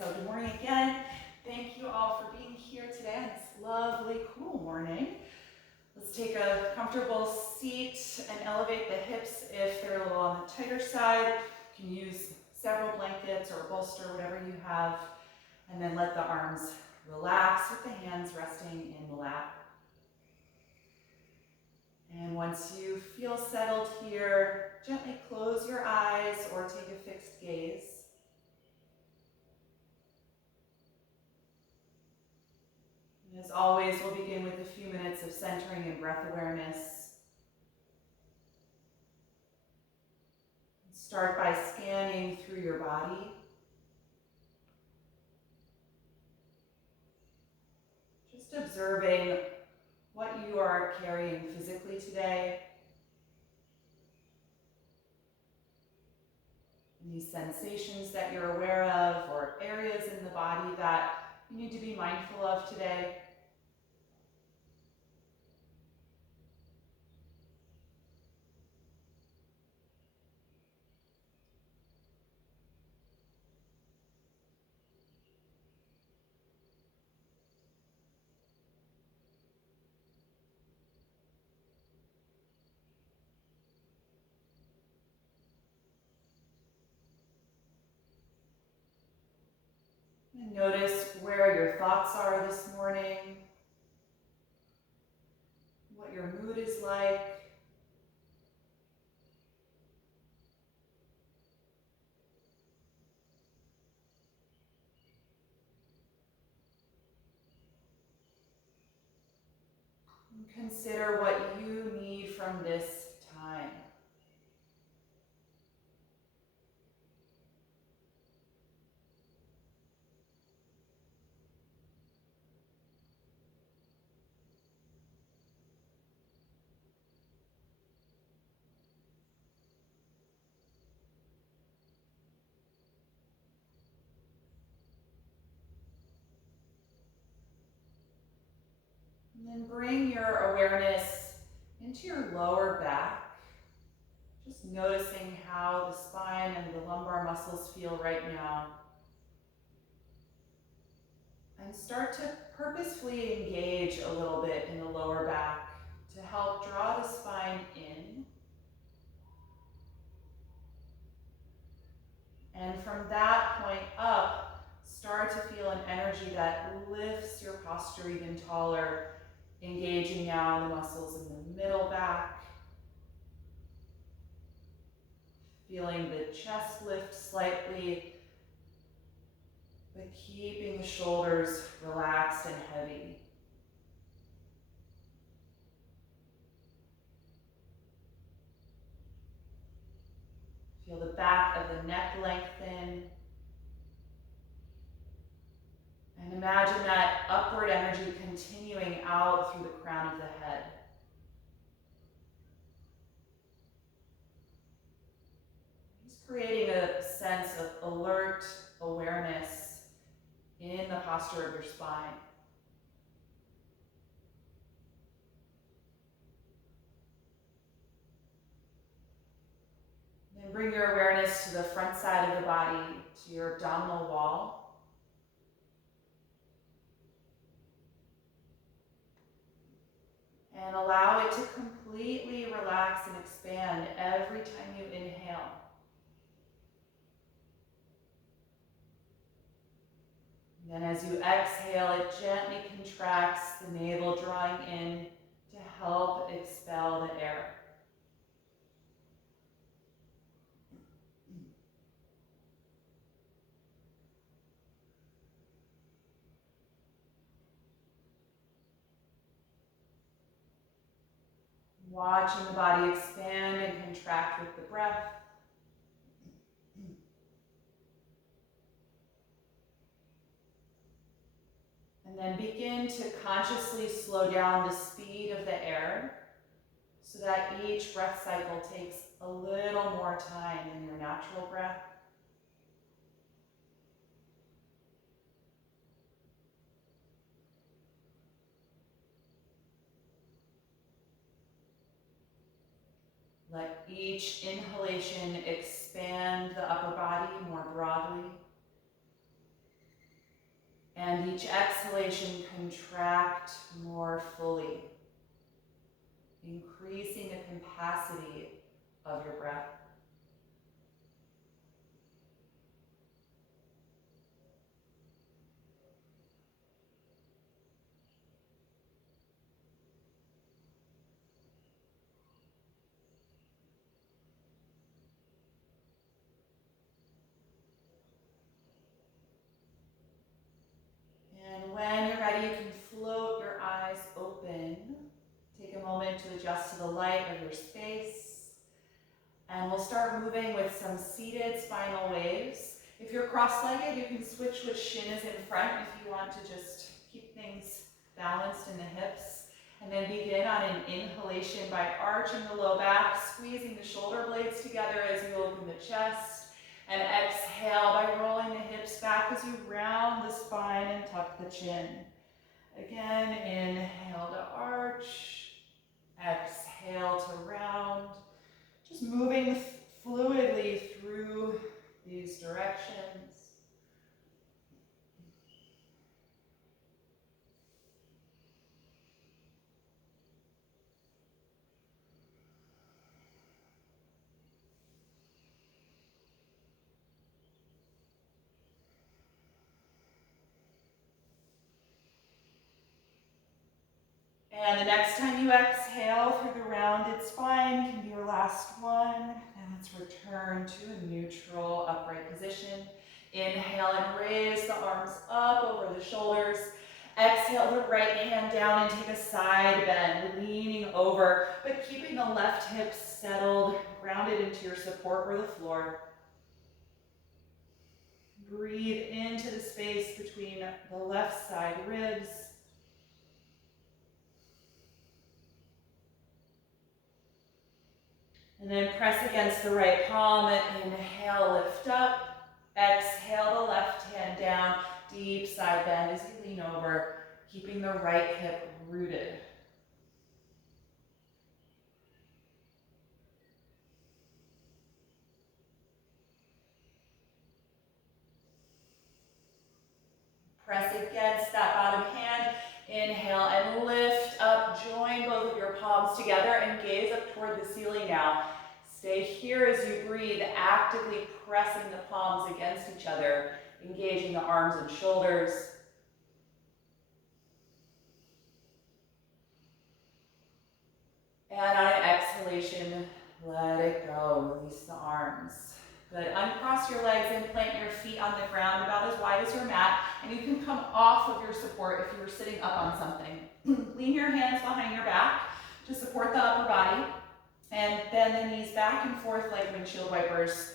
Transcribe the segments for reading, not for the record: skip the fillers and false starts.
So good morning again. Thank you all for being here today on this lovely, cool morning. Let's take a comfortable seat and elevate the hips if they're a little on the tighter side. You can use several blankets or a bolster, whatever you have, and then let the arms relax with the hands resting in the lap. And once you feel settled here, gently close your eyes or take a fixed gaze. And as always, we'll begin with a few minutes of centering and breath awareness. Start by scanning through your body. Just observing what you are carrying physically today. Any sensations that you're aware of or areas in the body that you need to be mindful of today. And notice where your thoughts are this morning, what your mood is like. And consider what you need from this time. And then bring your awareness into your lower back. Just noticing how the spine and the lumbar muscles feel right now. And start to purposefully engage a little bit in the lower back to help draw the spine in. And from that point up, start to feel an energy that lifts your posture even taller, engaging now in the muscles in the middle back. Feeling the chest lift slightly, but keeping the shoulders relaxed and heavy. Feel the back of the neck lengthen. And imagine that upward energy continuing out through the crown of the head. Just creating a sense of alert awareness in the posture of your spine. Then bring your awareness to the front side of the body, to your abdominal wall. And allow it to completely relax and expand every time you inhale. And then as you exhale, it gently contracts the navel, drawing in to help expel the air. Watching the body expand and contract with the breath. And then begin to consciously slow down the speed of the air so that each breath cycle takes a little more time than your natural breath. Let each inhalation expand the upper body more broadly. each exhalation, contract more fully, increasing the capacity of your breath. And when you're ready, you can float your eyes open. Take a moment to adjust to the light of your space. And we'll start moving with some seated spinal waves. If you're cross-legged, you can switch which shin is in front if you want to just keep things balanced in the hips. And then begin on an inhalation by arching the low back, squeezing the shoulder blades together as you open the chest. And exhale by rolling the hips back as you round the spine and tuck the chin. Again, inhale to arch, exhale to round. Just moving fluidly through these directions. And the next time you exhale through the rounded spine can be your last one. And let's return to a neutral upright position. Inhale and raise the arms up over the shoulders. Exhale the right hand down and take a side bend, leaning over, but keeping the left hip settled, grounded into your support or the floor. Breathe into the space between the left side ribs. And then press against the right palm. Inhale, lift up. Exhale the left hand down. Deep side bend as you lean over, keeping the right hip rooted. Press against that bottom hand. Inhale and lift up. Join both of your palms together and gaze up toward the ceiling now. Stay here as you breathe, actively pressing the palms against each other, engaging the arms and shoulders. And on an exhalation, let it go. Release the arms. Good. Uncross your legs and plant your feet on the ground about as wide as your mat. And you can come off of your support if you were sitting up on something. Lean your hands behind your back to support the upper body. And bend the knees back and forth like windshield wipers.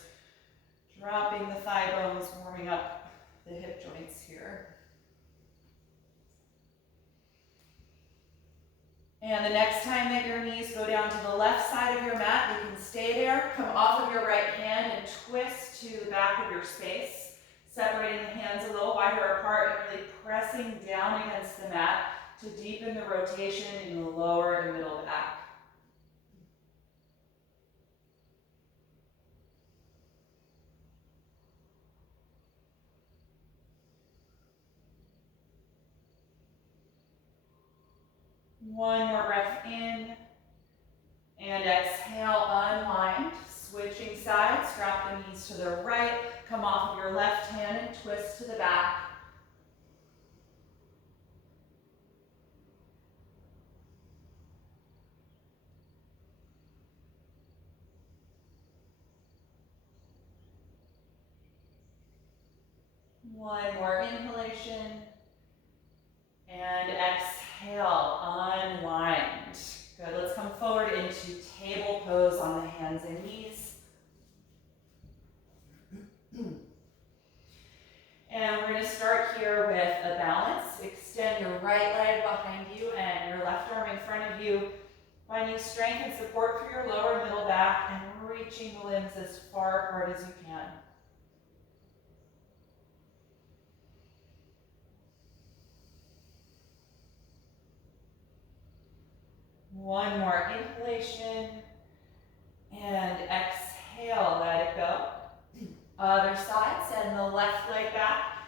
Dropping the thigh bones, warming up the hip joints here. And the next time that your knees go down to the left side of your mat, you can stay there, come off of your right hand and twist to the back of your space, separating the hands a little wider apart and really pressing down against the mat to deepen the rotation in the lower and middle back. One more breath in. And exhale, unwind. Switching sides, drop the knees to the right. Come off of your left hand and twist to the back. One more inhalation. And exhale, unwind. Good, let's come forward into table pose on the hands and knees. And we're gonna start here with a balance. Extend your right leg behind you and your left arm in front of you. Finding strength and support for your lower and middle back and reaching the limbs as far apart as you can. One more inhalation and exhale, let it go. Other side, send the left leg back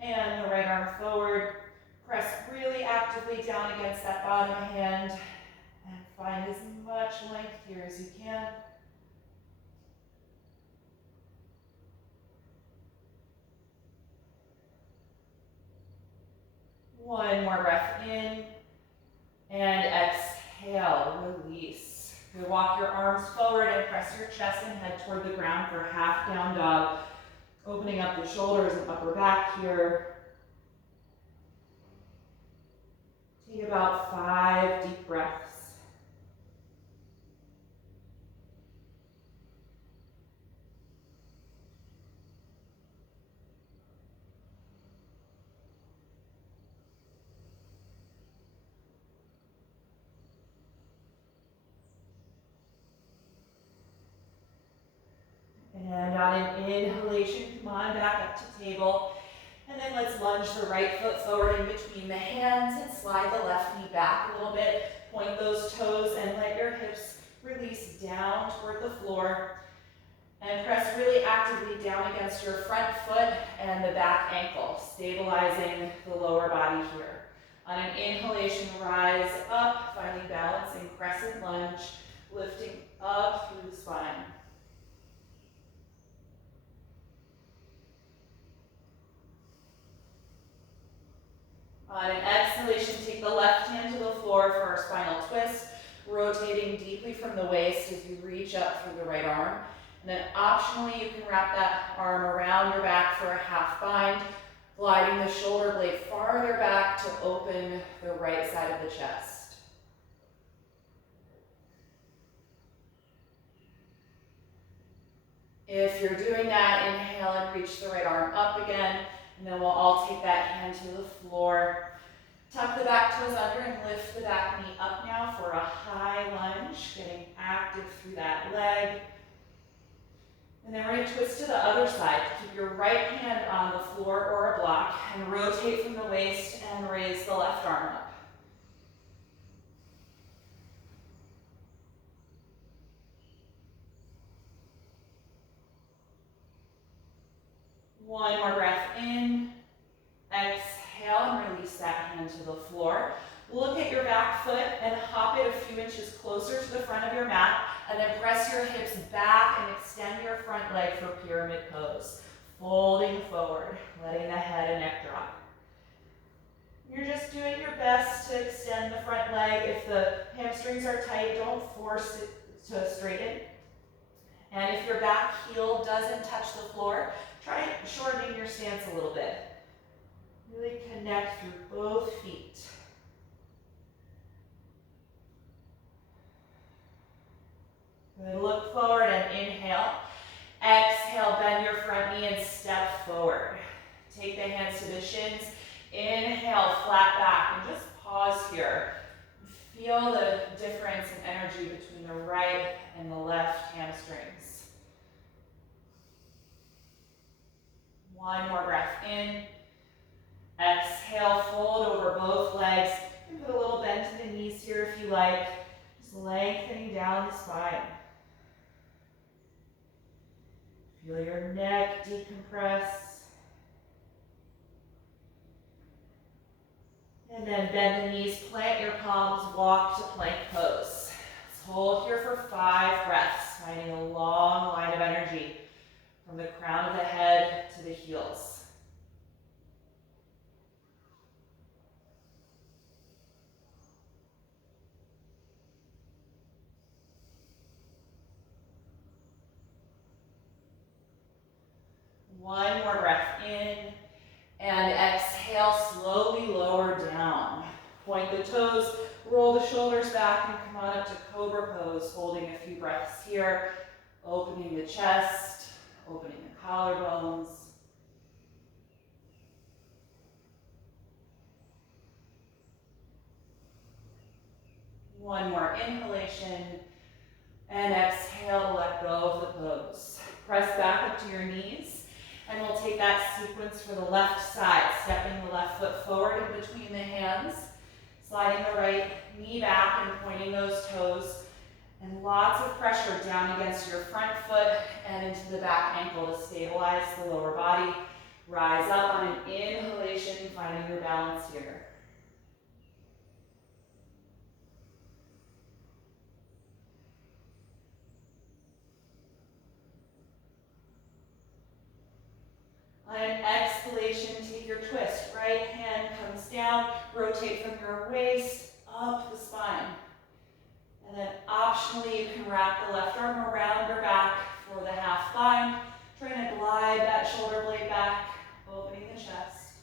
and the right arm forward. Press really actively down against that bottom hand and find as much length here as you can. One more breath in, and exhale, release. You walk your arms forward and press your chest and head toward the ground for half down dog, opening up the shoulders and upper back here. Take about 5 deep breaths. And on an inhalation, come on back up to table. And then let's lunge the right foot forward in between the hands and slide the left knee back a little bit. Point those toes and let your hips release down toward the floor. And press really actively down against your front foot and the back ankle, stabilizing the lower body here. On an inhalation, rise up, finding balance in crescent lunge, lifting up through the spine. On an exhalation, take the left hand to the floor for our spinal twist, rotating deeply from the waist as you reach up through the right arm. And then optionally, you can wrap that arm around your back for a half bind, gliding the shoulder blade farther back to open the right side of the chest. If you're doing that, inhale and reach the right arm up again. And then we'll all take that hand to the floor. Tuck the back toes under and lift the back knee up now for a high lunge, getting active through that leg. And then we're going to twist to the other side. Keep your right hand on the floor or a block and rotate from the waist and raise the left arm up. One more breath in. Exhale and release that hand to the floor. Look at your back foot and hop it a few inches closer to the front of your mat, and then press your hips back and extend your front leg for pyramid pose. Folding forward, letting the head and neck drop. You're just doing your best to extend the front leg. If the hamstrings are tight, don't force it to straighten. And if your back heel doesn't touch the floor, try shortening your stance a little bit. Really connect through both feet. Good, look forward and inhale. Exhale, bend your front knee and step forward. Take the hands to the shins. Inhale, flat back, and just pause here. Feel the difference in energy between the right and the left hamstrings. One more breath in. Exhale, fold over both legs. You can put a little bend to the knees here if you like. Just lengthening down the spine. Feel your neck decompress. And then bend the knees, plant your palms, walk to plank pose. Let's hold here for 5 breaths, finding a long line of energy from the crown of the head to the heels. One more breath in, and exhale, slowly lower down. Point the toes, roll the shoulders back, and come on up to cobra pose, holding a few breaths here, opening the chest, opening the collarbones. One more inhalation, and exhale, let go of the pose. Press back up to your knees. And we'll take that sequence for the left side, stepping the left foot forward in between the hands, sliding the right knee back and pointing those toes, and lots of pressure down against your front foot and into the back ankle to stabilize the lower body. Rise up on an inhalation, finding your balance here. inhale, rotate from your waist up the spine. And then optionally, you can wrap the left arm around your back for the half bind. Trying to glide that shoulder blade back, opening the chest.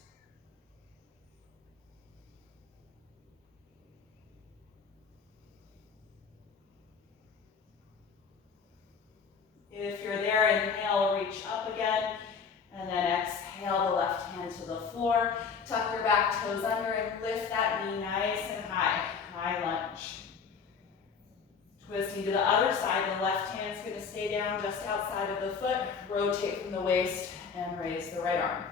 If you're there, inhale, reach up again. And then exhale the left hand to the floor. Tuck your back toes under and lift that knee nice and high. High lunge. Twisting to the other side, the left hand's going to stay down just outside of the foot. Rotate from the waist and raise the right arm.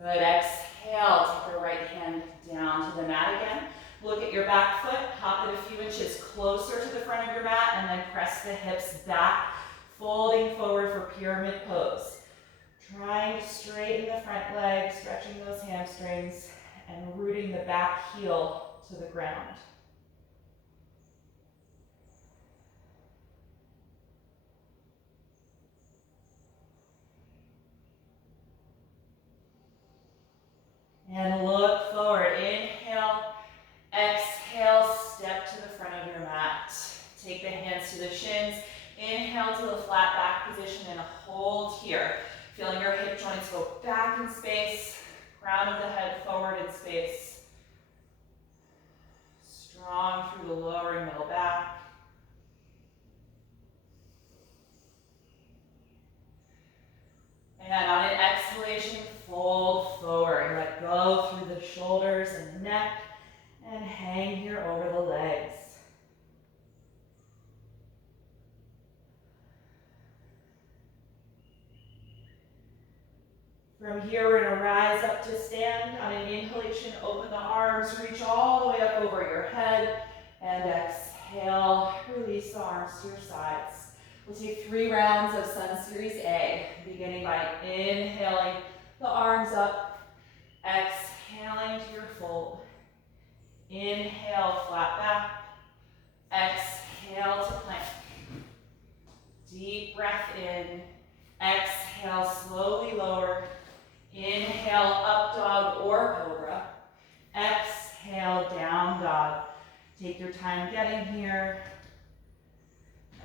Good. Exhale. Take your right hand down to the mat again. Look at your back foot. Hop it a few inches closer to the front of your mat and then press the hips back, folding forward for pyramid pose. Trying to straighten the front leg, stretching those hamstrings, and rooting the back heel to the ground. And look forward. Inhale, exhale, step to the front of your mat. Take the hands to the shins. Inhale to the flat back position and hold here. Feeling your hip joints go back in space, crown of the head forward in space. Strong through the lower and middle back. And on an exhalation, fold forward. Let go through the shoulders and the neck, and hang here over the legs. From here, we're going to rise up to stand. On an inhalation, open the arms, reach all the way up over your head, and exhale, release the arms to your sides. We'll take 3 rounds of Sun Series A, beginning by inhaling the arms up, exhaling to your fold. Inhale, flat back, exhale to plank. Deep breath in, exhale, slowly lower. Inhale, up dog or cobra. Exhale, down dog. Take your time getting here.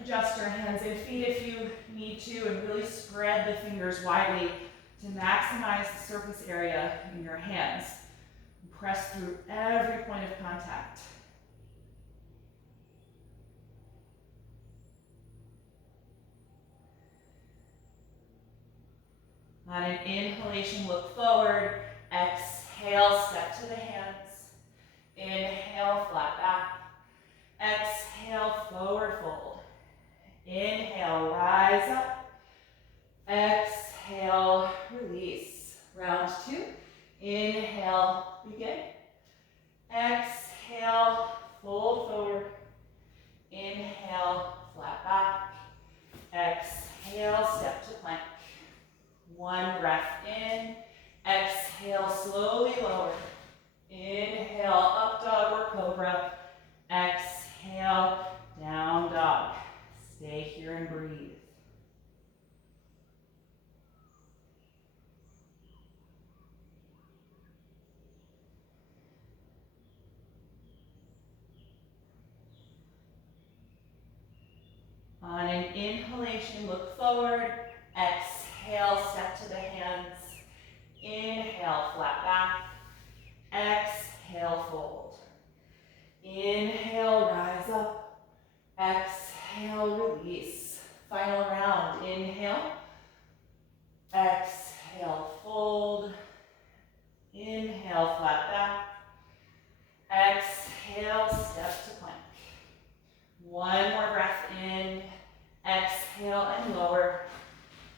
Adjust your hands and feet if you need to, and really spread the fingers widely to maximize the surface area in your hands. Press through every point of contact. On an inhalation, look forward. Exhale, step to the hands. Inhale, flat back. Exhale, forward fold. Inhale, rise up. Exhale, release. Round 2. Inhale, begin. Exhale, fold forward. Inhale, flat back. Exhale, step to plank. 1 breath in. Exhale, slowly lower. Inhale, up dog or cobra. Exhale, down dog. Stay here and breathe. On an inhalation, look forward. Exhale, step to the hands. Inhale, flat back. Exhale, fold. Inhale, rise up. Exhale, release. Final round. Inhale. Exhale, fold. Inhale, flat back. Exhale, step to plank. 1 more breath in. Exhale and lower.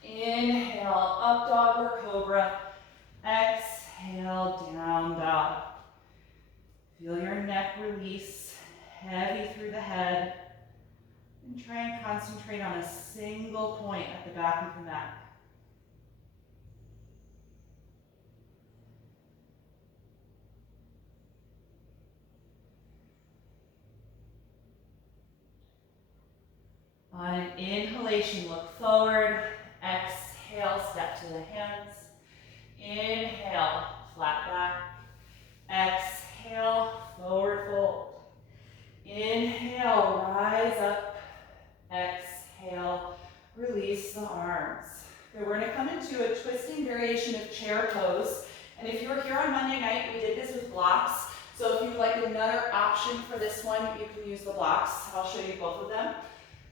Inhale, up dog or cobra. Exhale, down dog. Feel your neck release, heavy through the head. And try and concentrate on a single point at the back of the mat. On an inhalation, look forward. Exhale, step to the hands. Inhale, flat back. Exhale, forward fold. Inhale, rise up. Exhale, release the arms. Okay, we're gonna come into a twisting variation of chair pose. And if you were here on Monday night, we did this with blocks. So if you'd like another option for this one, you can use the blocks. I'll show you both of them.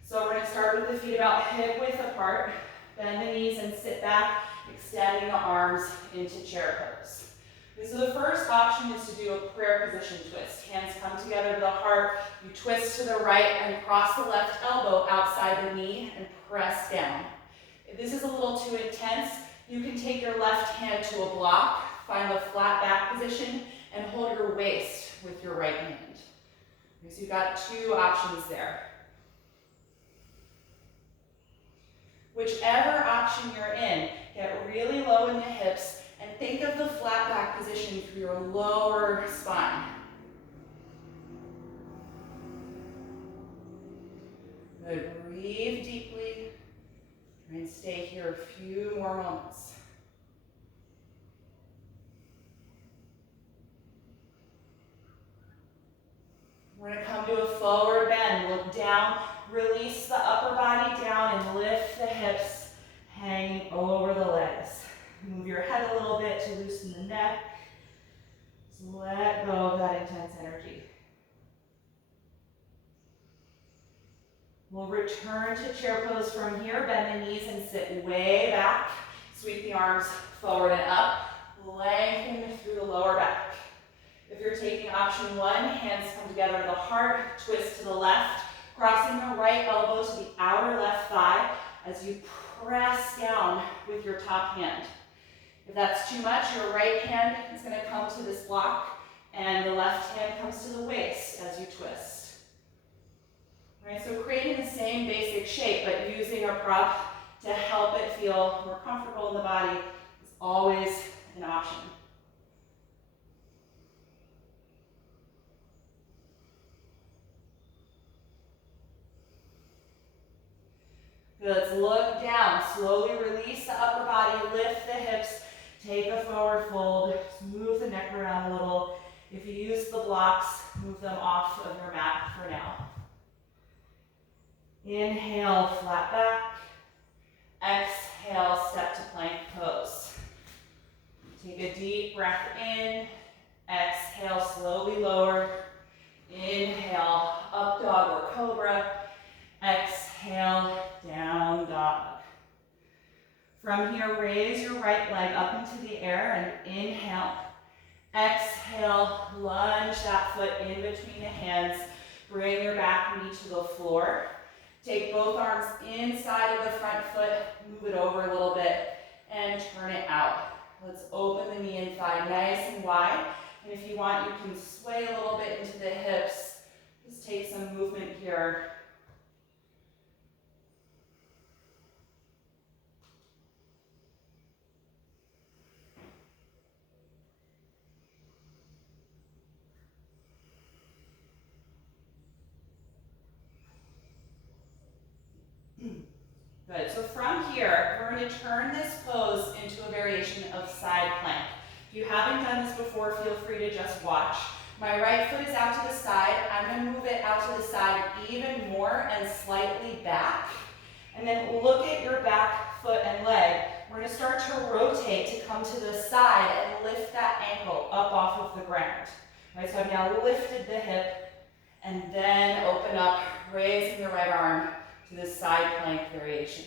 So we're gonna start with the feet about hip width apart. Bend the knees and sit back, extending the arms into chair pose. So the first option is to do a prayer position twist. Hands come together to the heart. You twist to the right and cross the left elbow outside the knee and press down. If this is a little too intense, you can take your left hand to a block, find a flat back position, and hold your waist with your right hand. So you've got two options there. Whichever option you're in, get really low in the hips and think of the flat back position through your lower spine. Good, breathe deeply. Try and stay here a few more moments. We're gonna come to a forward bend. Look down, release the upper body down and lift the hips, hanging over the legs. Move your head a little bit to loosen the neck. Just let go of that intense energy. We'll return to chair pose from here. Bend the knees and sit way back. Sweep the arms forward and up. Lengthen through the lower back. If you're taking option one, hands come together to the heart, twist to the left, crossing the right elbow to the outer left thigh as you press down with your top hand. If that's too much, your right hand is going to come to this block, and the left hand comes to the waist as you twist. All right, so creating the same basic shape, but using a prop to help it feel more comfortable in the body is always an option. Good, let's look down. Slowly release the upper body, lift the hips, take a forward fold, move the neck around a little. If you use the blocks, move them off of your mat for now. Inhale, flat back. Exhale, step to plank pose. Take a deep breath in. Exhale, slowly lower. Inhale, up dog or cobra. Exhale, down dog. From here, raise your right leg up into the air and inhale. Exhale, lunge that foot in between the hands. Bring your back knee to the floor. Take both arms inside of the front foot, move it over a little bit, and turn it out. Let's open the knee and thigh nice and wide. And if you want, you can sway a little bit into the hips. Just take some movement here. Good, so from here, we're going to turn this pose into a variation of side plank. If you haven't done this before, feel free to just watch. My right foot is out to the side. I'm going to move it out to the side even more and slightly back. And then look at your back foot and leg. We're going to start to rotate to come to the side and lift that ankle up off of the ground. All right, so I've now lifted the hip and then open up, raising the right arm to this side plank variation.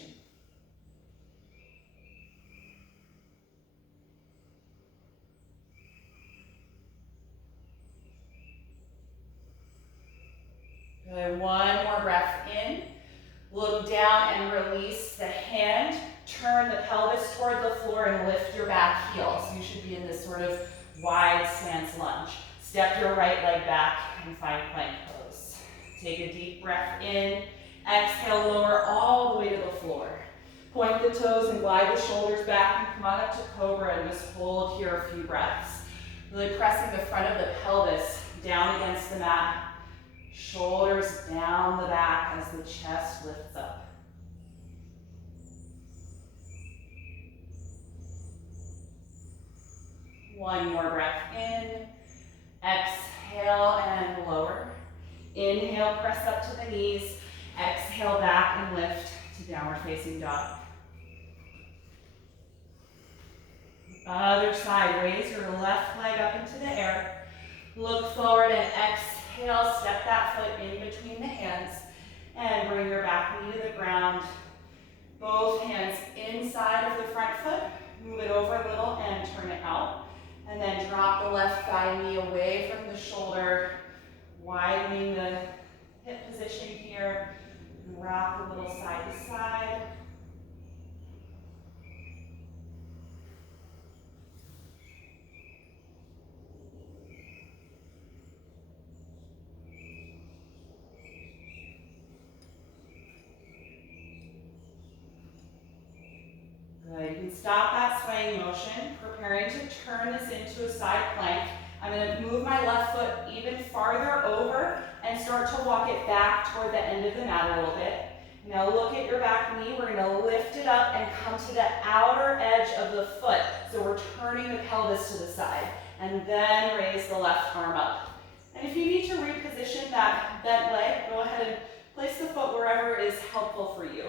Good, one more breath in. Look down and release the hand. Turn the pelvis toward the floor and lift your back heel. So you should be in this sort of wide stance lunge. Step your right leg back and find plank pose. Take a deep breath in. Exhale, lower all the way to the floor. Point the toes and glide the shoulders back and come on up to cobra and just hold here a few breaths. Really pressing the front of the pelvis down against the mat. Shoulders down the back as the chest lifts up. One more breath in. Exhale and lower. Inhale, press up to the knees. Exhale, back and lift to downward facing dog. Other side, raise your left leg up into the air. Look forward and exhale, step that foot in between the hands and bring your back knee to the ground. Both hands inside of the front foot, move it over a little and turn it out. And then drop the left thigh knee away from the shoulder, widening the hip position here, and rock a little side to side. Good, you can stop that swaying motion, preparing to turn this into a side plank. I'm going to move my left foot even farther over and start to walk it back toward the end of the mat a little bit. Now look at your back knee. We're going to lift it up and come to the outer edge of the foot. So we're turning the pelvis to the side. And then raise the left arm up. And if you need to reposition that bent leg, go ahead and place the foot wherever is helpful for you.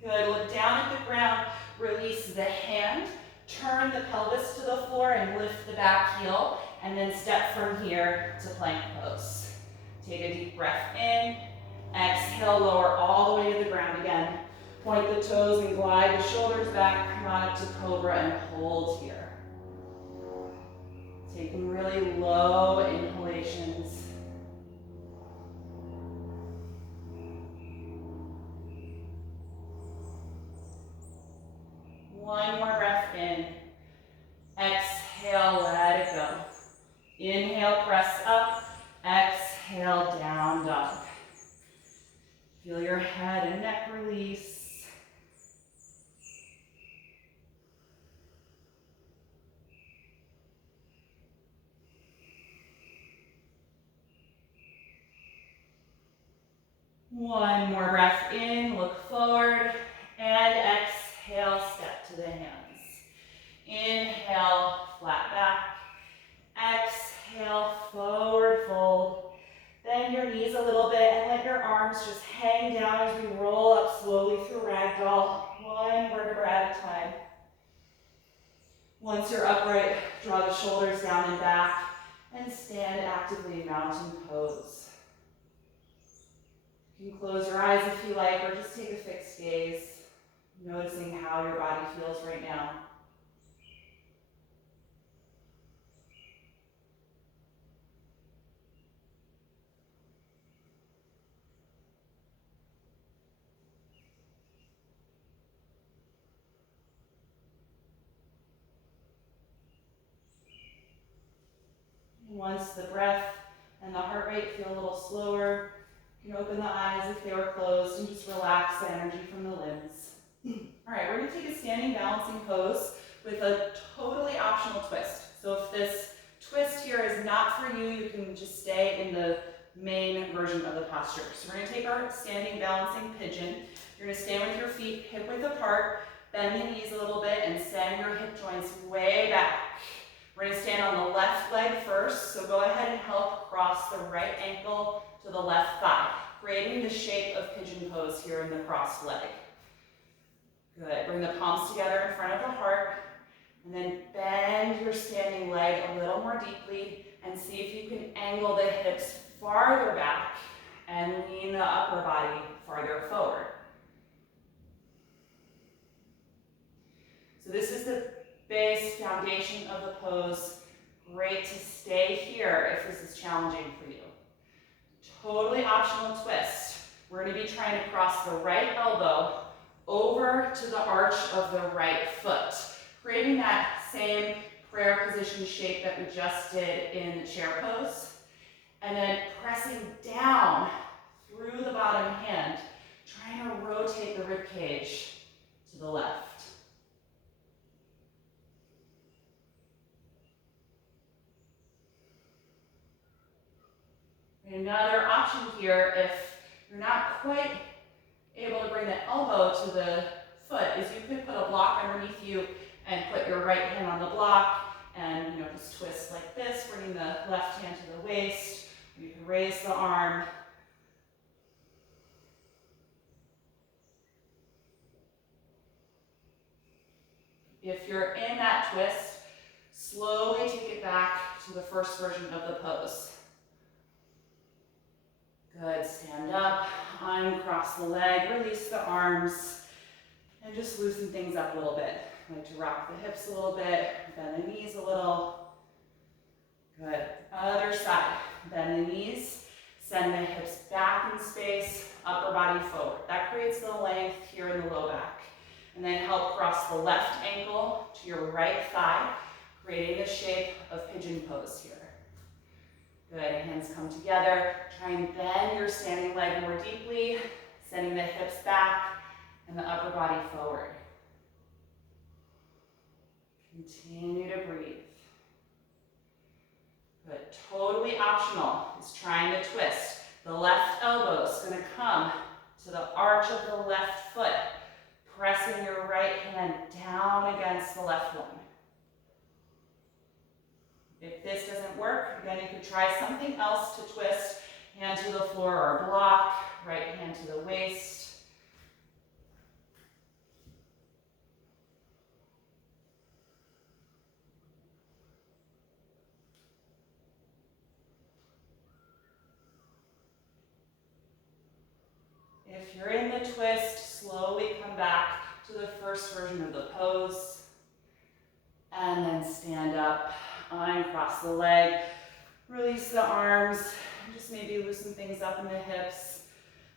Good, look down at the ground, release the hand, turn the pelvis to the floor and lift the back heel, and then step from here to plank pose. Take a deep breath in, exhale, lower all the way to the ground again. Point the toes and glide the shoulders back, come on up to cobra and hold here. Taking really low inhalations. One more breath in. Exhale, let it go. Inhale, press up. Exhale, down dog. Feel your head and neck release. One more breath in, look forward, and exhale, step to the hands. Inhale, flat back. Exhale, forward fold. Bend your knees a little bit and let your arms just hang down as we roll up slowly through ragdoll, one vertebra at a time. Once you're upright, draw the shoulders down and back and stand actively in mountain pose. You can close your eyes if you like, or just take a fixed gaze, noticing how your body feels right now. Once the breath and the heart rate feel a little slower, you can open the eyes if they were closed and just relax the energy from the limbs. All right, we're going to take a standing balancing pose with a totally optional twist. So if this twist here is not for you, you can just stay in the main version of the posture. So we're going to take our standing balancing pigeon. You're going to stand with your feet hip width apart, bend the knees a little bit, and send your hip joints way back. We're going to stand on the left leg first, so go ahead and help cross the right ankle to the left thigh, creating the shape of pigeon pose here in the crossed leg. Good. Bring the palms together in front of the heart, and then bend your standing leg a little more deeply, and see if you can angle the hips farther back and lean the upper body farther forward. So this is the base foundation of the pose. Great to stay here if this is challenging for you. Totally optional twist. We're going to be trying to cross the right elbow over to the arch of the right foot, creating that same prayer position shape that we just did in the chair pose, and then pressing down through the bottom hand rib cage to the left. Another option here, if you're not quite able to bring the elbow to the foot, is you could put a block underneath you and put your right hand on the block and just twist like this, bringing the left hand to the waist. You can raise the arm. If you're in that twist, slowly take it back to the first version of the pose. Good, stand up, uncross the leg, release the arms, and just loosen things up a little bit. I like to rock the hips a little bit, bend the knees a little. Good, other side, bend the knees, send the hips back in space, upper body forward. That creates the length here in the low back. And then help cross the left ankle to your right thigh, creating the shape of pigeon pose here. Good, hands come together. Try and bend your standing leg more deeply, sending the hips back and the upper body forward. Continue to breathe. Good, totally optional is trying to twist. The left elbow is going to come to the arch of the left foot, pressing your right hand down against the left one. If this doesn't work, again, you could try something else to twist. Hand to the floor or block, right hand to the waist. If you're in the twist, slowly come back to the first version of the pose. And then stand up, uncross the leg, release the arms, and just maybe loosen things up in the hips.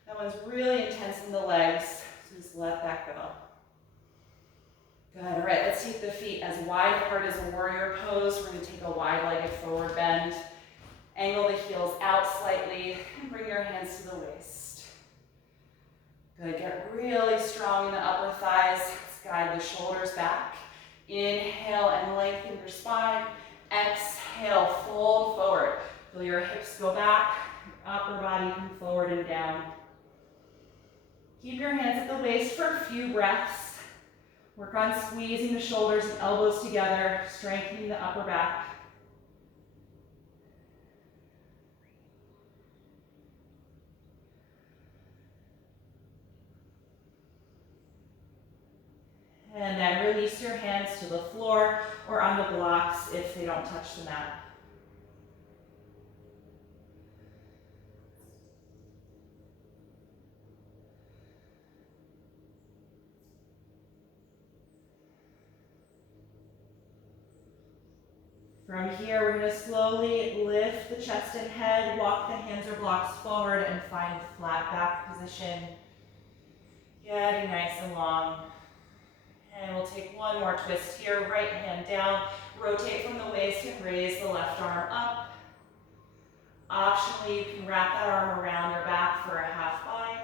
That one's really intense in the legs, so just let that go. Good, all right, let's take the feet as wide apart as a warrior pose. We're gonna take a wide-legged forward bend. Angle the heels out slightly, and bring your hands to the waist. Good, get really strong in the upper thighs. Let's guide the shoulders back. Inhale and lengthen your spine. Exhale, fold forward. Feel your hips go back, your upper body come forward and down. Keep your hands at the waist for a few breaths. Work on squeezing the shoulders and elbows together, strengthening the upper back. And then release your hands to the floor or on the blocks if they don't touch the mat. From here, we're going to slowly lift the chest and head, walk the hands or blocks forward, and find flat back position. Getting nice and long. And we'll take one more twist here. Right hand down, rotate from the waist and raise the left arm up. Optionally, you can wrap that arm around your back for a half bind.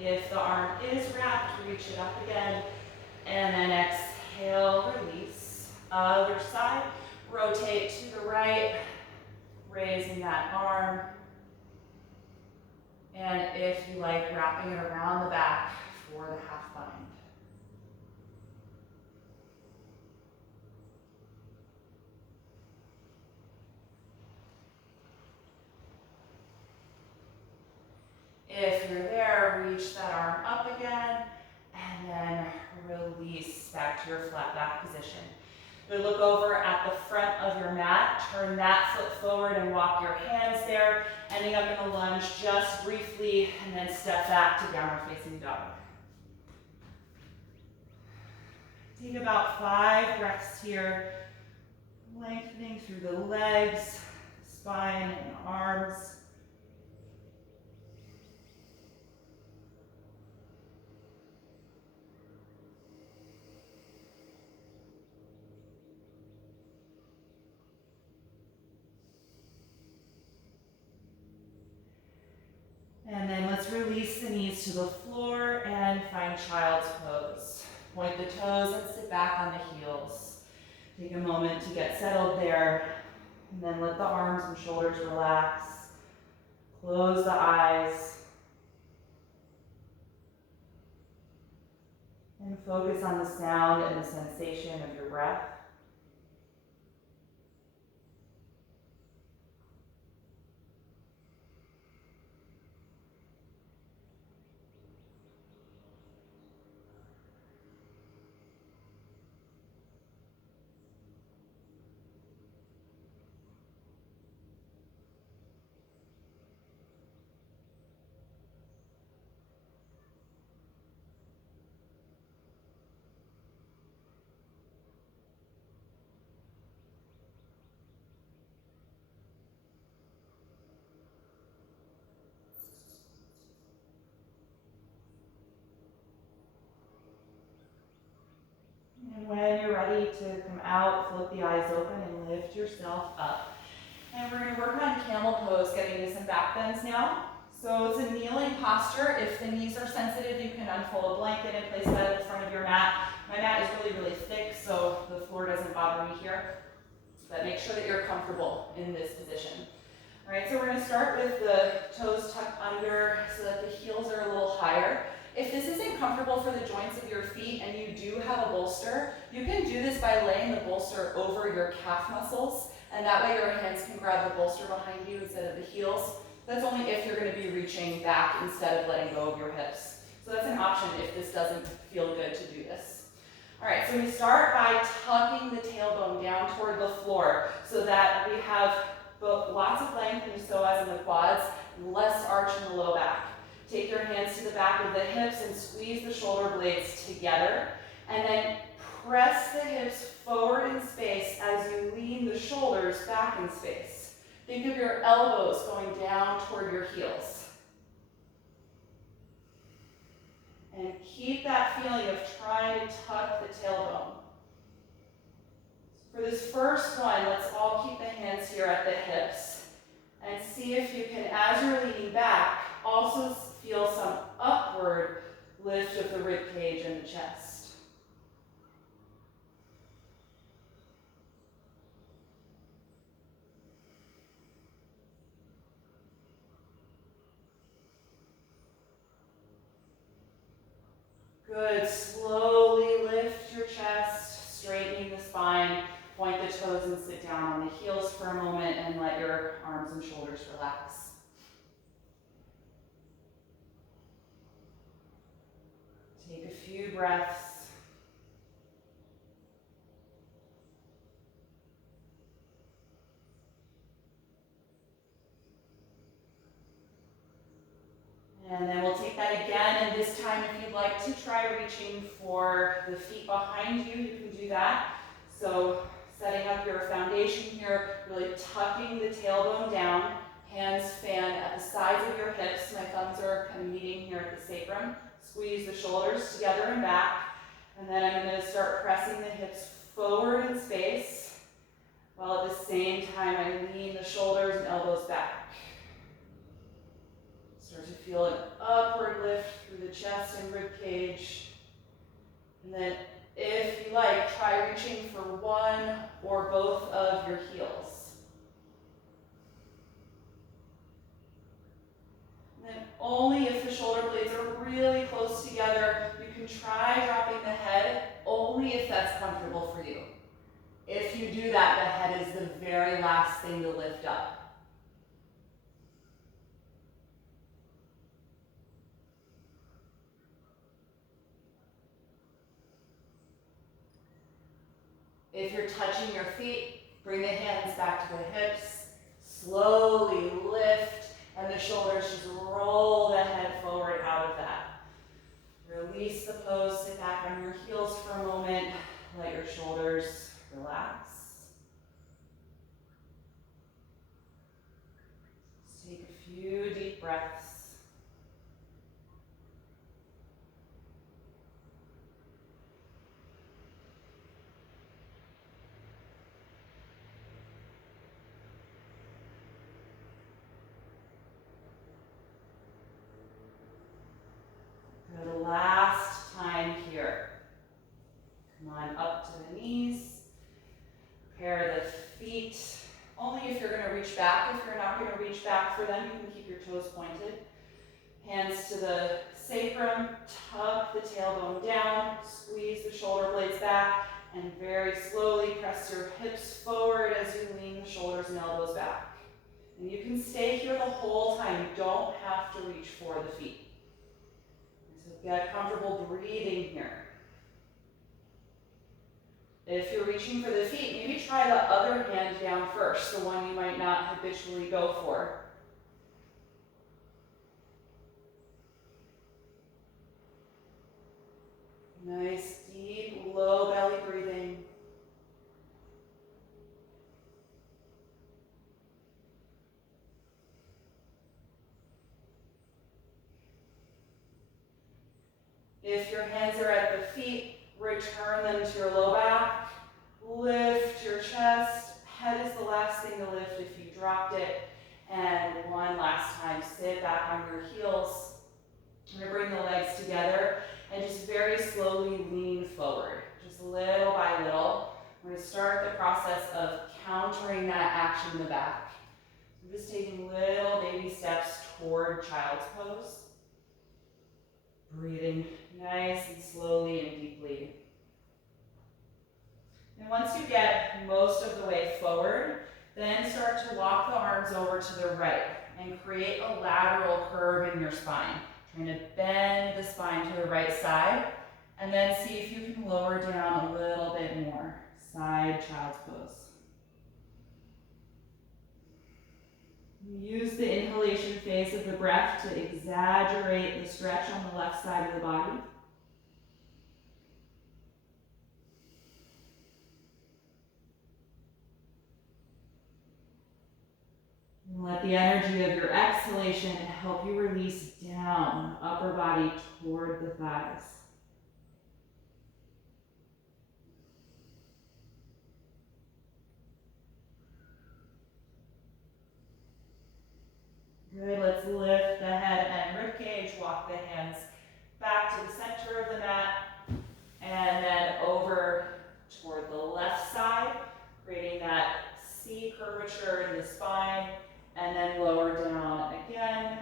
If the arm is wrapped, reach it up again. And then exhale, release. Other side, rotate to the right, raising that arm. And if you like, wrapping it around the back for the half bind. If you're there, reach that arm up again, and then release back to your flat back position. Good, look over at the front of your mat, turn that foot forward and walk your hands there, ending up in a lunge just briefly, and then step back to downward facing dog. Take about 5 breaths here, lengthening through the legs, spine, and arms. to the floor and find child's pose. Point the toes and sit back on the heels. Take a moment to get settled there, and then let the arms and shoulders relax. Close the eyes. And focus on the sound and the sensation of your breath. And when you're ready to come out, float the eyes open and lift yourself up. And we're going to work on camel pose, getting to some back bends now. So it's a kneeling posture. If the knees are sensitive, you can unfold a blanket and place that at the front of your mat. My mat is really, really thick, so the floor doesn't bother me here. But make sure that you're comfortable in this position. All right, so we're going to start with the toes tucked under so that the heels are a little higher. If this isn't comfortable for the joints of your feet and you do have a bolster, you can do this by laying the bolster over your calf muscles, and that way your hands can grab the bolster behind you instead of the heels. That's only if you're going to be reaching back instead of letting go of your hips. So that's an option if this doesn't feel good to do this. All right, so we start by tucking the tailbone down toward the floor so that we have lots of length in the psoas and the quads, less arch in the low back. Take your hands to the back of the hips and squeeze the shoulder blades together. And then press the hips forward in space as you lean the shoulders back in space. Think of your elbows going down toward your heels. And keep that feeling of trying to tuck the tailbone. For this first one, let's all keep the hands here at the hips and see if you can, as you're leaning back, also feel some upward lift of the rib cage and the chest. Good. Slowly lift your chest, straightening the spine, point the toes and sit down on the heels for a moment and let your arms and shoulders relax. Take a few breaths. And then we'll take that again, and this time if you'd like to try reaching for the feet behind you, you can do that. So setting up your foundation here, really tucking the tailbone down, hands fan at the sides of your hips. My thumbs are kind of meeting here at the sacrum. Squeeze the shoulders together and back. And then I'm going to start pressing the hips forward in space, while at the same time I lean the shoulders and elbows back. Start to feel an upward lift through the chest and rib cage. And then, if you like, try reaching for one or both of your heels. And then only if the shoulder blades are really close together, you can try dropping the head, only if that's comfortable for you. If you do that, the head is the very last thing to lift up. If you're touching your feet, bring the hands back to the hips. Slowly lift, and the shoulders just roll the head forward out of that. Release the pose, sit back on your heels for a moment. Let your shoulders relax. Just take a few deep breaths. knees. Prepare the feet. Only if you're going to reach back. If you're not going to reach back for them, you can keep your toes pointed. Hands to the sacrum, tuck the tailbone down, squeeze the shoulder blades back, and very slowly press your hips forward as you lean the shoulders and elbows back. And you can stay here the whole time. You don't have to reach for the feet. So get comfortable breathing here. If you're reaching for the feet, maybe try the other hand down first, the one you might not habitually go for. Nice, deep, low belly breathing. If your hands are at the feet, return them to your low back. Lift your chest. Head is the last thing to lift if you dropped it. And one last time, sit back on your heels. We're going to bring the legs together and just very slowly lean forward, just little by little. We're going to start the process of countering that action in the back. We're just taking little baby steps toward child's pose. Breathing nice and slowly and deeply. And once you get most of the way forward, then start to walk the arms over to the right and create a lateral curve in your spine. Trying to bend the spine to the right side, and then see if you can lower down a little bit more. Side child's pose. Use the inhalation phase of the breath to exaggerate the stretch on the left side of the body. And let the energy of your exhalation help you release down, upper body toward the thighs. Good, let's lift the head and rib cage, walk the hands back to the center of the mat, and then over toward the left side, creating that C curvature in the spine, and then lower down again.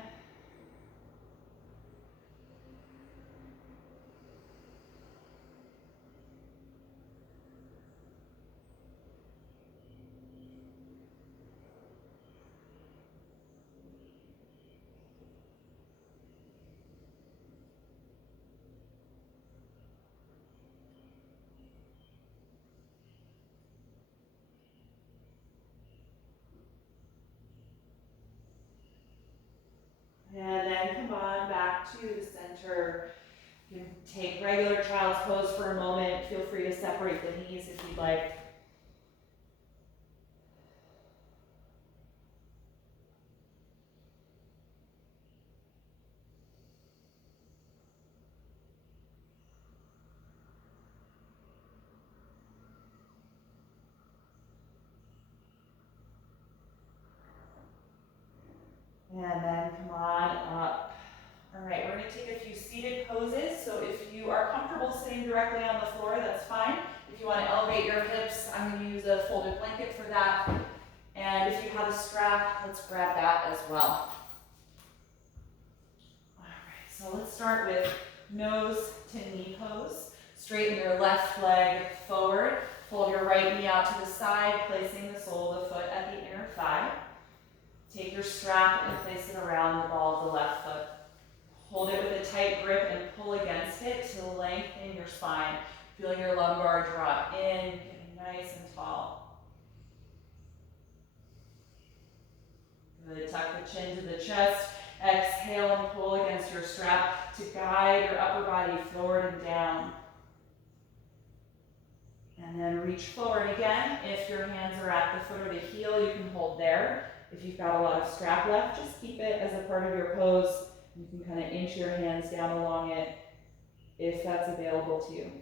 And then come on back to the center. You can take regular child's pose for a moment. Feel free to separate the knees if you'd like. And then come on up. All right, we're going to take a few seated poses. So if you are comfortable sitting directly on the floor, that's fine. If you want to elevate your hips, I'm going to use a folded blanket for that. And if you have a strap, let's grab that as well. All right, so let's start with nose to knee pose. Straighten your left leg forward. Fold your right knee out to the side, placing the sole of the foot at the inner thigh. Take your strap and place it around the ball of the left foot. Hold it with a tight grip and pull against it to lengthen your spine. Feel your lumbar draw in, getting nice and tall. Good, tuck the chin to the chest. Exhale and pull against your strap to guide your upper body forward and down. And then reach forward again. If your hands are at the foot or the heel, you can hold there. If you've got a lot of strap left, just keep it as a part of your pose. You can kind of inch your hands down along it if that's available to you.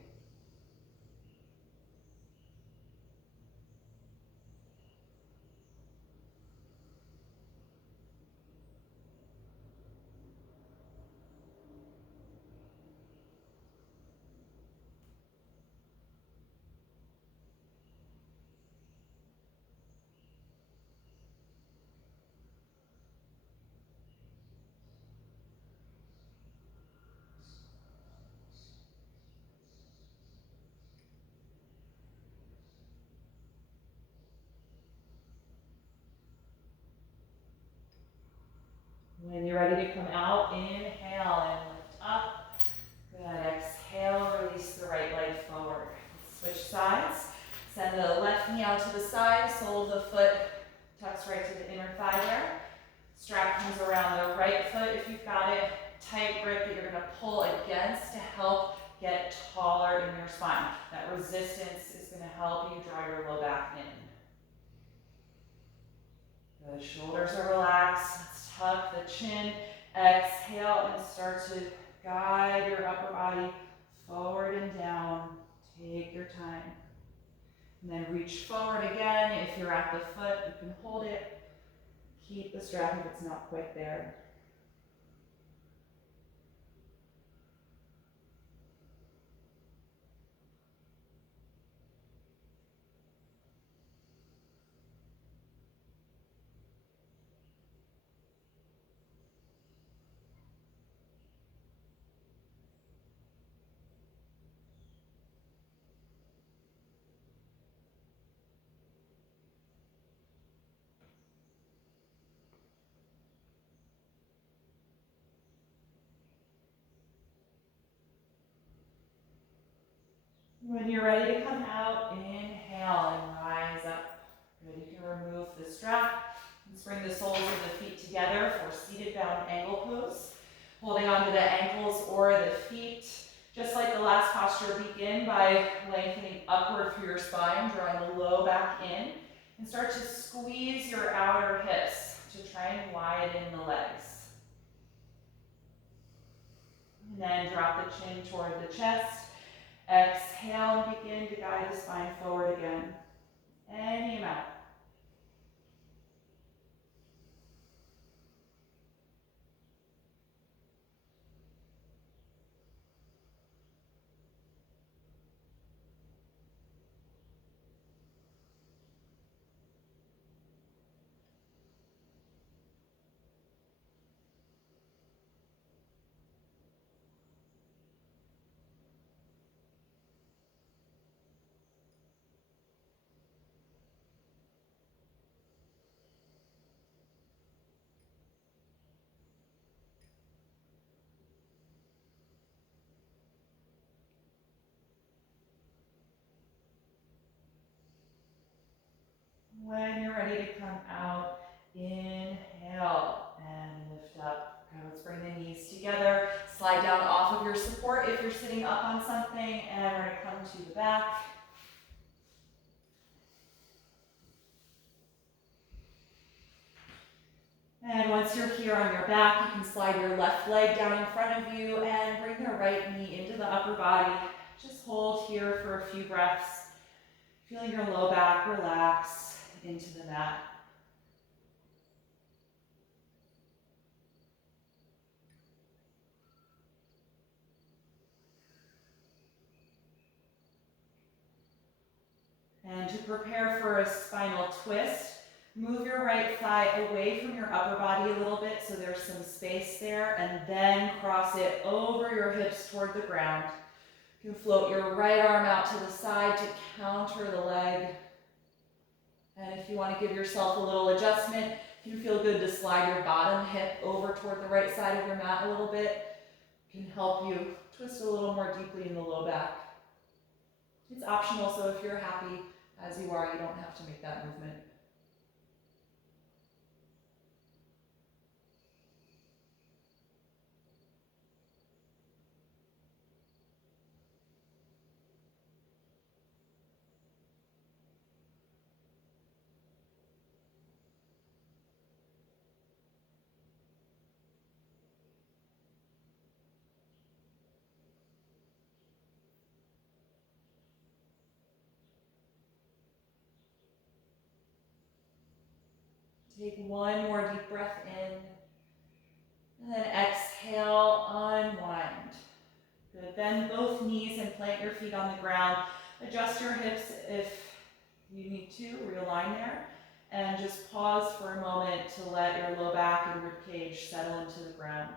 When you're ready to come out, inhale and lift up. Good, exhale, release the right leg forward. Switch sides. Send the left knee out to the side, sole of the foot tucks right to the inner thigh there. Strap comes around the right foot if you've got it. Tight grip that you're going to pull against to help get taller in your spine. That resistance is going to help you draw your low back in. The shoulders are relaxed. Let's tuck the chin. Exhale and start to guide your upper body forward and down. Take your time. And then reach forward again. If you're at the foot, you can hold it. Keep the strap if it's not quite there. When you're ready to come out, inhale and rise up. Good, you can remove the strap. Let's bring the soles of the feet together for seated bound angle pose. Holding onto the ankles or the feet. Just like the last posture, begin by lengthening upward through your spine, drawing the low back in, and start to squeeze your outer hips to try and widen the legs. And then drop the chin toward the chest. Exhale and begin to guide the spine forward again. Any amount. When you're ready to come out, inhale and lift up. Now let's bring the knees together. Slide down off of your support if you're sitting up on something, and we're going to come to the back. And once you're here on your back, you can slide your left leg down in front of you and bring the right knee into the upper body. Just hold here for a few breaths. Feeling your low back relax into the mat. And to prepare for a spinal twist, move your right thigh away from your upper body a little bit so there's some space there, and then cross it over your hips toward the ground. You can float your right arm out to the side to counter the leg. And if you want to give yourself a little adjustment, if you feel good to slide your bottom hip over toward the right side of your mat a little bit, it can help you twist a little more deeply in the low back. It's optional, so if you're happy as you are, you don't have to make that movement. Take one more deep breath in, and then exhale, unwind. Good, bend both knees and plant your feet on the ground. Adjust your hips if you need to, realign there, and just pause for a moment to let your low back and rib cage settle into the ground.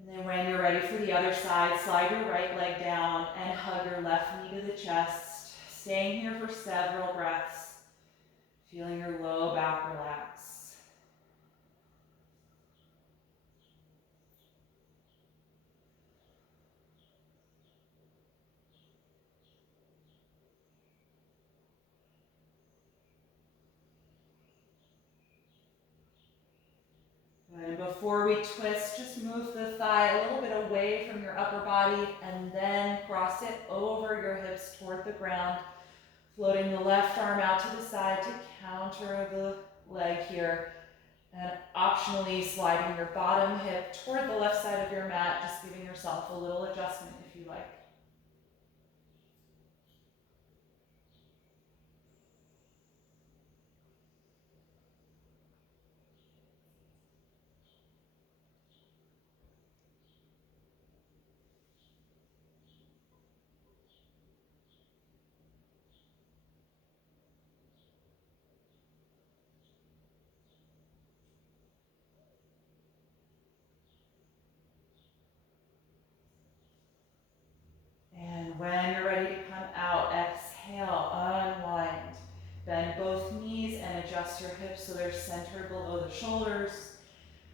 And then when you're ready for the other side, slide your right leg down and hug your left knee to the chest. Staying here for several breaths. Feeling your low back relax. And before we twist, just move the thigh a little bit away from your upper body and then cross it over your hips toward the ground, floating the left arm out to the side to counter the leg here, and optionally sliding your bottom hip toward the left side of your mat, just giving yourself a little adjustment if you like. And when you're ready to come out, exhale, unwind. Bend both knees and adjust your hips so they're centered below the shoulders.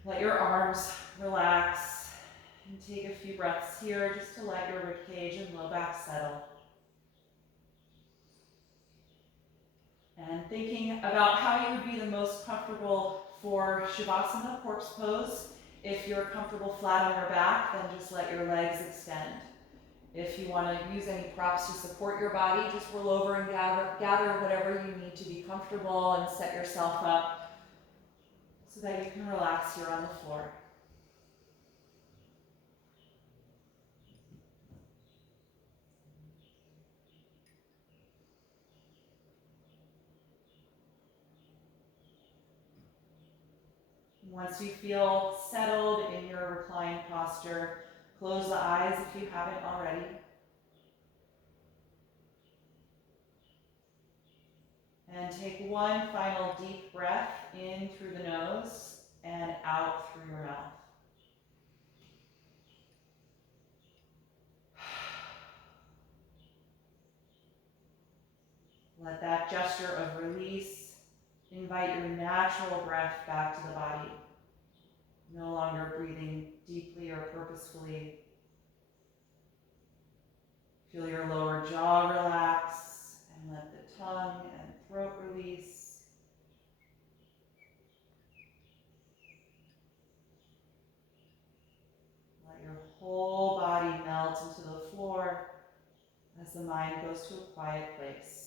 Let your arms relax and take a few breaths here just to let your ribcage and low back settle. And thinking about how you would be the most comfortable for Shavasana, corpse pose. If you're comfortable flat on your back, then just let your legs extend. If you want to use any props to support your body, just roll over and gather whatever you need to be comfortable and set yourself up so that you can relax here on the floor. Once you feel settled in your reclined posture, close the eyes if you haven't already. And take one final deep breath in through the nose and out through your mouth. Let that gesture of release invite your natural breath back to the body. No longer breathing deeply or purposefully. Feel your lower jaw relax and let the tongue and throat release. Let your whole body melt into the floor as the mind goes to a quiet place.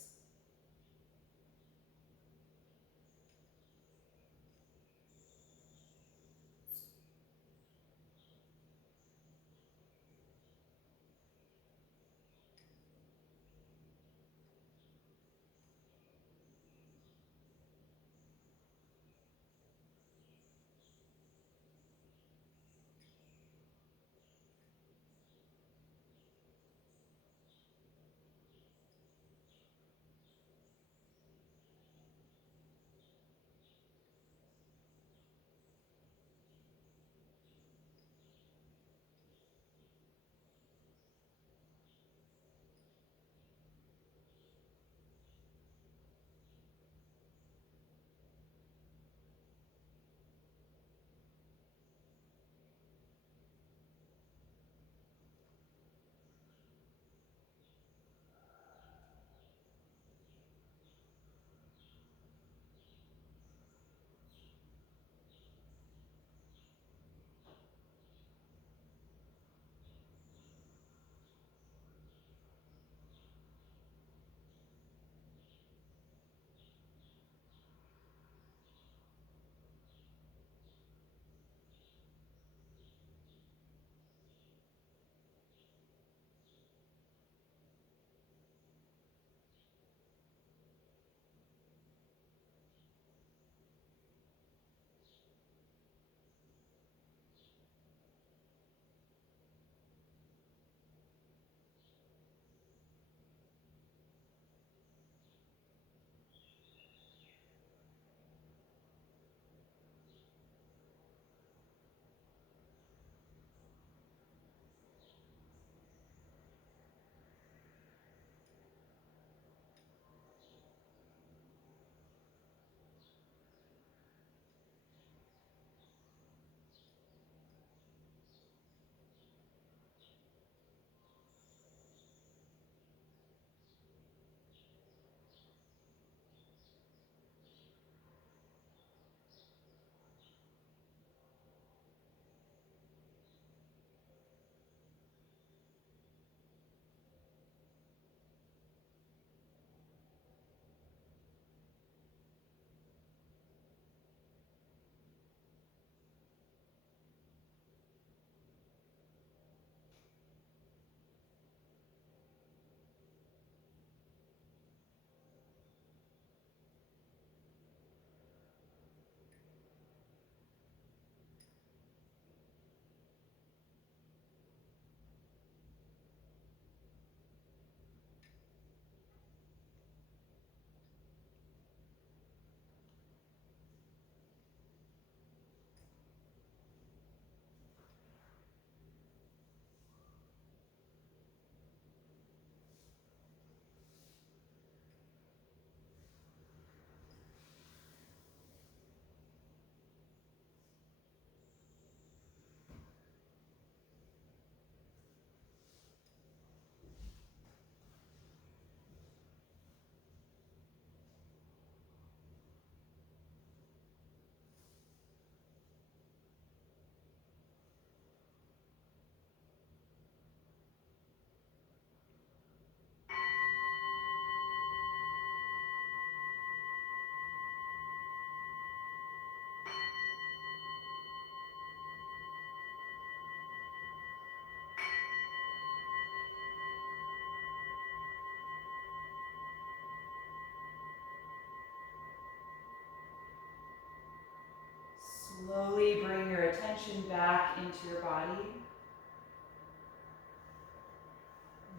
Slowly bring your attention back into your body.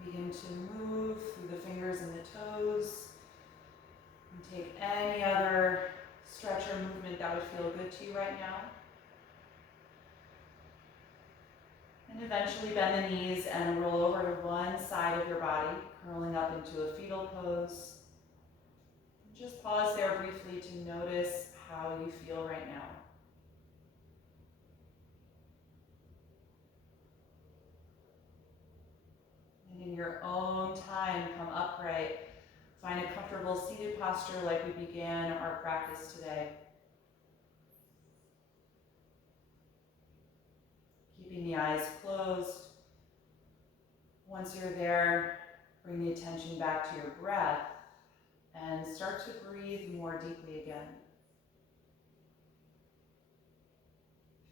Begin to move through the fingers and the toes. And take any other stretch or movement that would feel good to you right now. And eventually bend the knees and roll over to one side of your body, curling up into a fetal pose. Just pause there briefly to notice how you feel right now. And in your own time, come upright. Find a comfortable seated posture like we began our practice today. Keeping the eyes closed. Once you're there, bring the attention back to your breath and start to breathe more deeply again.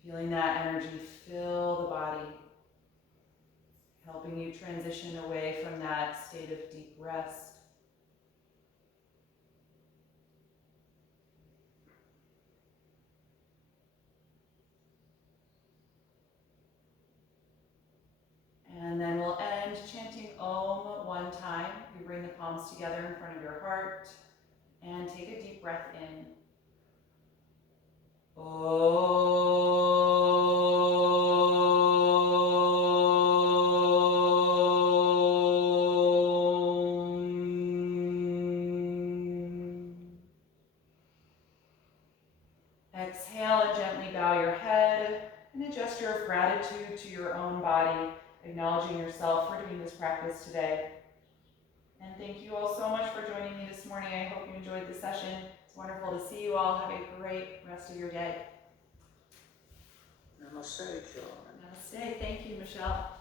Feeling that energy fill the body, helping you transition away from that state of deep rest. And then we'll end chanting Om one time. You bring the palms together in front of your heart and take a deep breath in. Exhale and gently bow your head, and a gesture of gratitude to your own body, acknowledging yourself for doing this practice today. And thank you all so much for joining me this morning. I hope you enjoyed the session. It's wonderful to see you all. Have a great rest of your day. Namaste, John. Namaste. Thank you, Michelle.